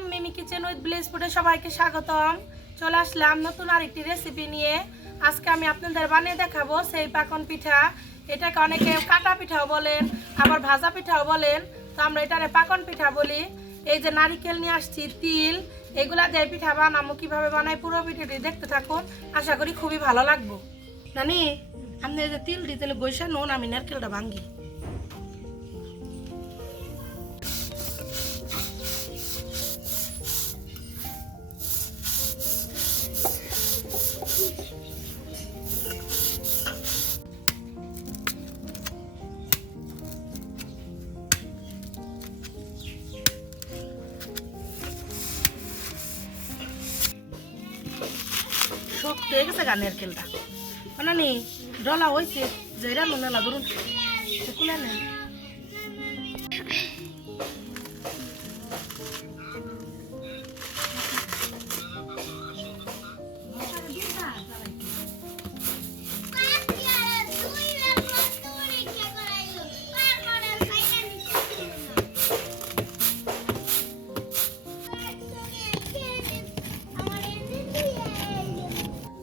আলাইকুম, মিমি kitchen with bless ফুডে সবাইকে স্বাগতম। চলে আসলাম নতুন আরেকটি রেসিপি নিয়ে। আজকে আমি আপনাদের বানিয়ে দেখাবো সেই পাকন পিঠা। এটাকে অনেকে কাটা পিঠাও বলেন, আবার ভাজা পিঠাও বলেন। তো আমরা এটারে পাকন পিঠা বলি। এই যে নারিকেল নিয়ে আসছি, তিল, এগুলা দিয়ে পিঠা বানাবো। কিভাবে বানাই পুরো পিঠাটি দেখতে থাকুন, আশা করি খুবই ভালো লাগবো। নানি, আপনি এই যে তিল দিতে বৈশা নুন, আমি নারকেলটা ভাঙ্গি। শক্ত হয়ে গেছে গানের কেলটা নানি, ডলা হয়েছে যেটা মনে না ধরুন কুলা নেই।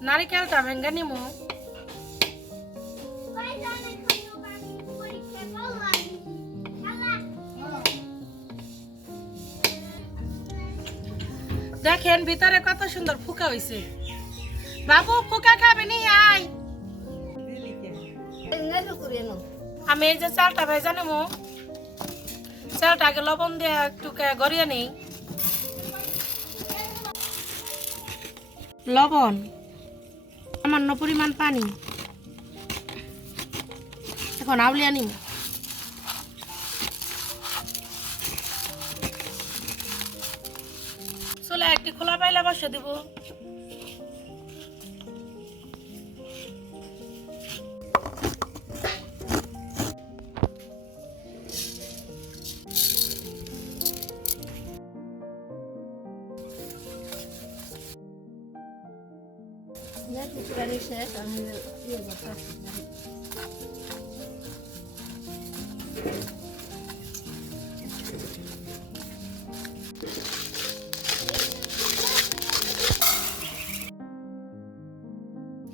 নারিকেলটা ভেঙ্গে নিমু। দেখেন ভিতরে কত সুন্দর ফুকা হয়েছে। বাবু ফুকা খাবে নি? আয়, আমি এই যে চালটা ভেজা নেবো। চালটাকে লবণ দিয়ে একটু গড়িয়ে নেই। লবণ, সামান্য পরিমাণ পানি, এখন আউলিয়া নিব। চলে একটি খোলা পাইলা বসে দিব।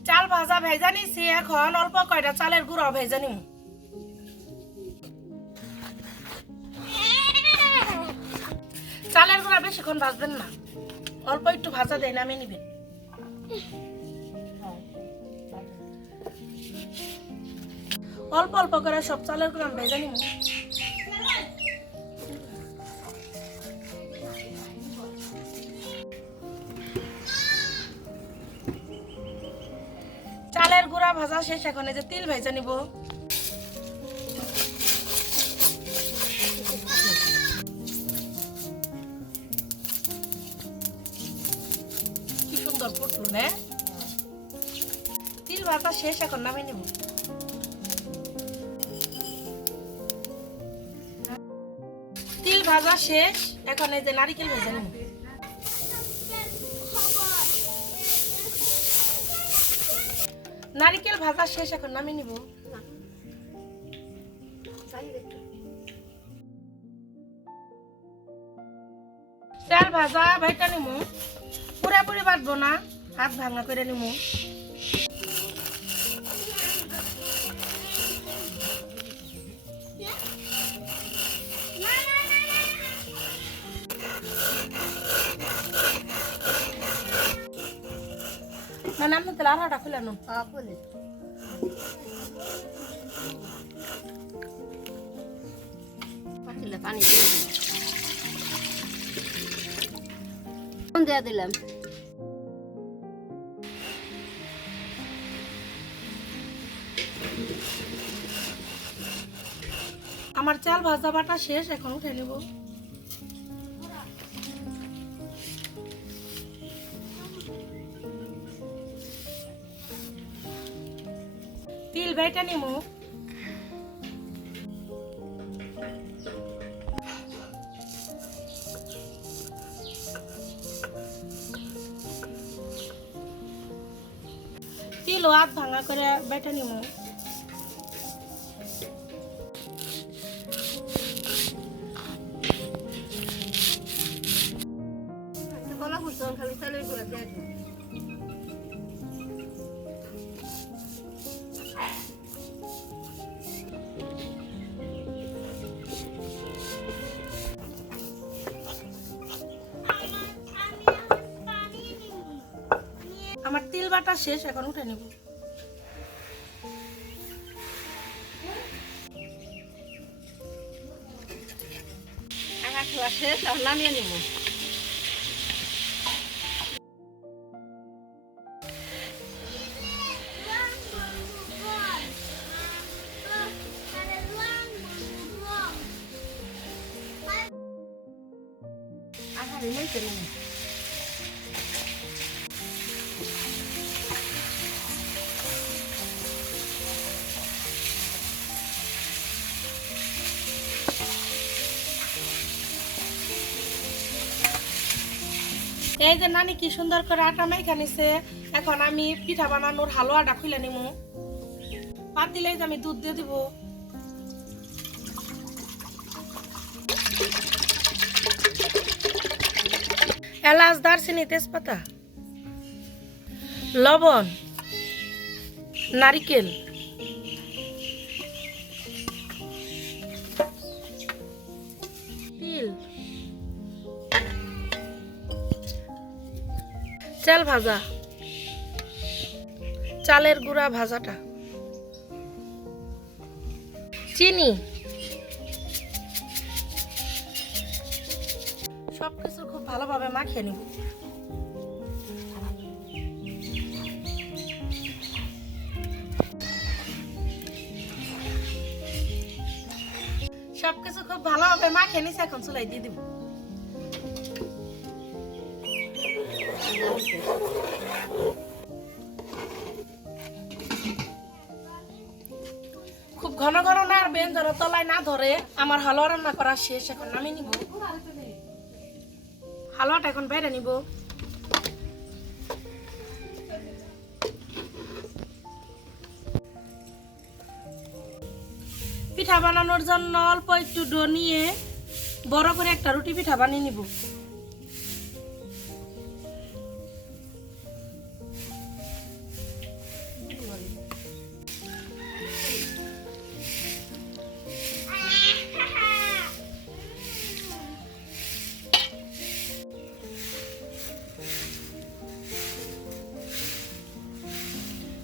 চাল ভাজা ভেজা নিছি, এখন অল্প কয়টা চালের গুঁড়ো ভেজা নিব। চালের গুঁড়া বেশিক্ষণ ভাজবেন না, অল্প একটু ভাজা দেয় নামিয়ে নিবেন। অল্প অল্প করে সব চালের গুঁড়া ভেজা নিব। চালের গুঁড়া ভাজা শেষ, এখন এই যে তিল ভেজা নিব। কি সুন্দর ফুটলো না? তিল ভাজা শেষ, এখন নামিয়ে নিব। তিল ভাজা শেষ, এখন এই যে নারিকেল ভেজা নিব। নারিকেল ভাজা শেষ, এখন নামিয়ে নিব। চাল ভাজা ভাইটা নিব, পুরাপুরি বাটবো না, হাত ভাঙা করে নিব। না আমি তাহলে আঠাটা খুলে নো পানি দিয়ে দিলাম। আমার চাল ভাজা বাটা শেষ, এখন উঠে নেব। তিল বেটা নিব। তিল হাত ভাঙা করে বেটা নিব। খালি চালের গুঁড়া দিয়ে দিই। আমার তিল বাটা শেষ, এখন উঠে নিব। আমার খাওয়া শেষ, আর নামিয়ে নিব। আহারে হয়েছে না। এই যে নানি কি সুন্দর করে আটা মাইখা নিছে, এখন আমি পিঠা বানানোর হালুয়াটা খুলে নিমু। পাতিলে যে আমি দুধ দিয়ে দিব। এলাচ, দারচিনি, তেজপাতা, লবণ, নারিকেল, তিল, চাল ভাজা, চালের গুঁড়া ভাজাটা, চিনি, সবকিছু খুব ভালোভাবে মাখিয়ে নিব। সবকিছু খুব ভালোভাবে মাখিয়ে নিছে, এখন চুলাই দিয়ে দিব। খুব ঘন ঘন নাড়বেন যেন তলায় না ধরে। আমার হালুয়া রান্না করা শেষ, এখন নামিয়ে নিব। হালুয়াটা এখন বাইরে নিব। পিঠা বানানোর জন্য অল্প একটু ডো নিয়ে বড় করে একটা রুটি পিঠা বানিয়ে নিব।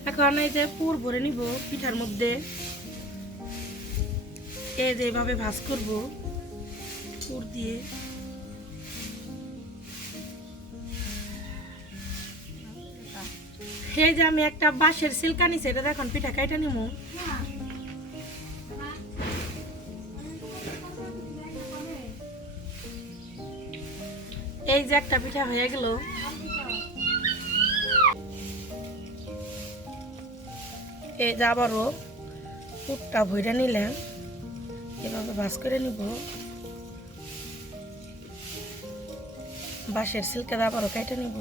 এখন এই যে পুর ভরে নিব পিঠার মধ্যে। এই যে এইভাবে ভাঁজ করব পুর দিয়ে। এই যে আমি একটা বাঁশের সিলকা নিছি, এটা এখন পিঠা কাইটা নিব। এই যে একটা পিঠা হয়ে গেল। এই যে আবারও পুরটা ভইরা নিলাম, এভাবে ভাঁজ করে নিব। বাঁশের সিলকা আবারও কাইটা নিব।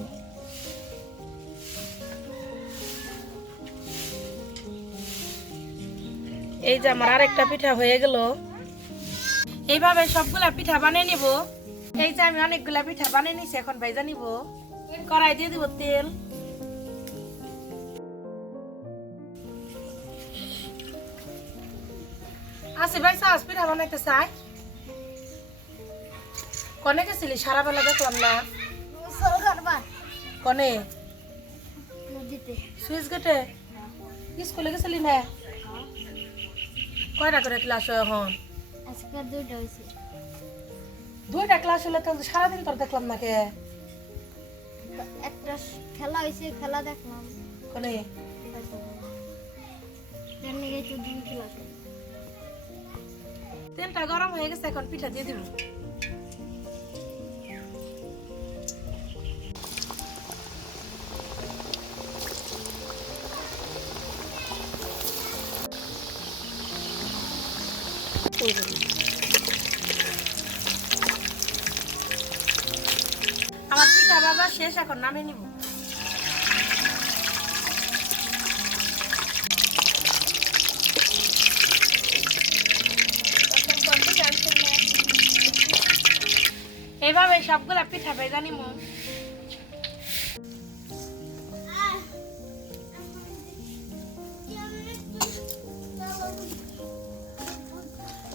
এই যে আমার আরেকটা পিঠা হয়ে গেল। এইভাবে সবগুলা পিঠা বানিয়ে নিব। এই যে আমি অনেকগুলা পিঠা বানিয়ে নিছি, এখন ভাইজা নিব। কড়াই দিয়ে দিব তেল। আসি ভাই, সাহস পিঠা বানাইতে চাই। কনে গেছিলি? সারা বেলা দেখলাম না। কনে? সুইচ গেটে? স্কুলে গেছিলি না? কয়টা করে ক্লাস হয় এখন? দুইটা ক্লাস হলে তো সারাদিন তোর দেখলাম না। কে একটা খেলা হয়েছে, খেলা দেখলাম। কনে? তেলটা গরম হয়ে গেছে, এখন পিঠা দিয়ে দিব। আমার পিঠা বাবা শেষ, এখন নামিয়ে নিব। এভাবে সবগুলা পিঠা ভেজা নিব।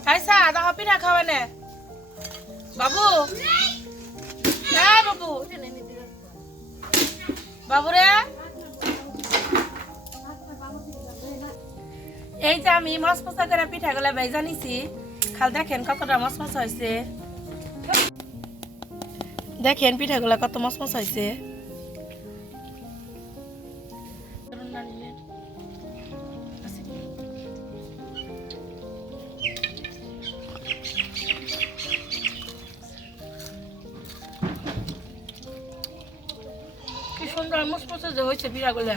আইসা দাও পিঠা খাওয়া নে বাবু হ্যাঁ বাবু বাবুরে এই যে আমি মশমশা করে পিঠাগুলো ভেজা নিছি খাল দেখেন কতটা মশমশা হয়েছে দেখেন পিঠাগুলো কত মশমশা হয়েছে কি সুন্দর মশমশা যে হয়েছে পিঠাগুলো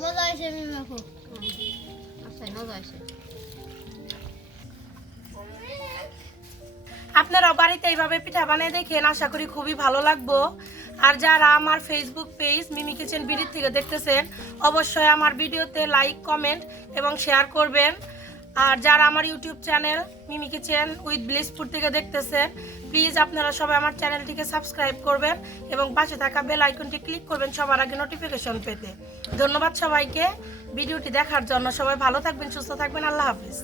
মজা হয়েছে মিমা খুব আচ্ছা মজা আছে আপনারাও বাড়িতে এইভাবে পিঠা বানিয়ে দেখেন আশা করি খুবই ভালো লাগবো আর যারা আমার ফেসবুক পেজ মিমি কিচেন বিডি থেকে দেখতেছেন অবশ্যই আমার ভিডিওতে লাইক কমেন্ট এবং শেয়ার করবেন আর যারা আমার YouTube channel Mimi kitchen with ব্লিসপুর থেকে দেখতেছেন প্লিজ আপনারা সবাই আমার চ্যানেলটিকে সাবস্ক্রাইব করবেন এবং পাশে থাকা বেল আইকনটি ক্লিক করবেন সবার আগে নোটিফিকেশন পেতে ধন্যবাদ সবাইকে ভিডিওটি দেখার জন্য সবাই ভালো থাকবেন সুস্থ থাকবেন আল্লাহ হাফেজ